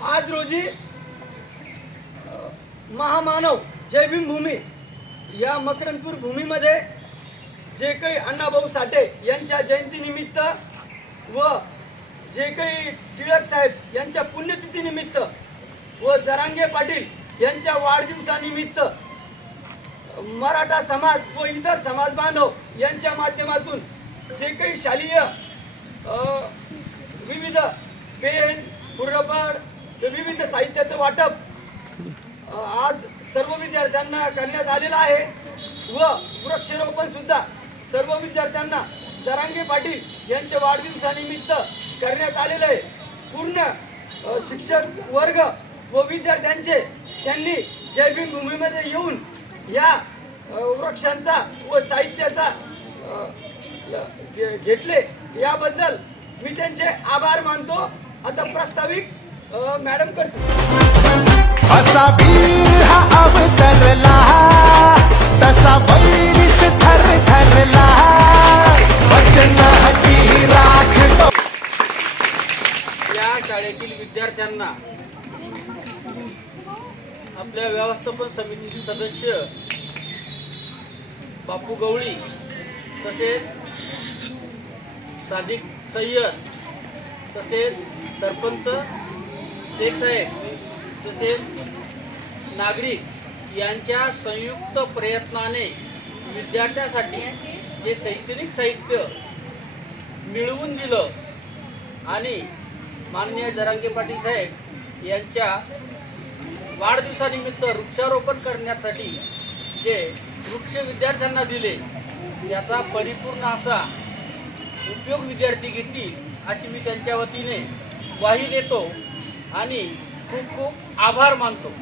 आज रोजी महामानव जयभीम भीमभूमी या मकरंदपूर भूमीमध्ये जे काही अण्णाभाऊ साठे यांच्या जयंतीनिमित्त व जे काही टिळक साहेब यांच्या पुण्यतिथीनिमित्त व जरांगे पाटील यांच्या वाढदिवसानिमित्त मराठा समाज व इतर समाज बांधव यांच्या माध्यमातून जे काही शालेय विविध पेन रबर विविध साहित्याचं वाटप. आज सर्व विद्यार्थ्यांना करण्यात आलेलं आहे. व वृक्षारोपण सुद्धा सर्व विद्यार्थ्यांना सरांगे पाटील यांच्या वाढदिवसानिमित्त करण्यात आलेलं आहे. पूर्ण शिक्षक वर्ग व विद्यार्थ्यांचे त्यांनी जय भूमीमध्ये येऊन या वृक्षांचा व साहित्याचा घेतले. याबद्दल मी त्यांचे आभार मानतो. आता प्रस्ताविक मॅडम करतो. असा वीर हा अवतरला. तसा वैरीच थर थरला वचनाची राख तो. या शाळेतील विद्यार्थ्यांना आपल्या व्यवस्थापन समितीचे सदस्य बापू गवळी तसेच सादिक सय्यद तसेच सरपंच शेख साहेब तसेच नागरिक यांच्या संयुक्त प्रयत्नाने विद्यार्थ्यासाठी जे शैक्षणिक साहित्य मिळवून दिलं आणि माननीय जरांगे पाटील साहेब यांच्या वाढदिवसानिमित्त वृक्षारोपण करण्यासाठी जे वृक्ष विद्यार्थ्यांना दिले याचा परिपूर्ण असा उपयोग विद्यार्थी घेतील अशी मी त्यांच्या वतीने ग्वाही देतो. आणि खूप खूप आभार मानतो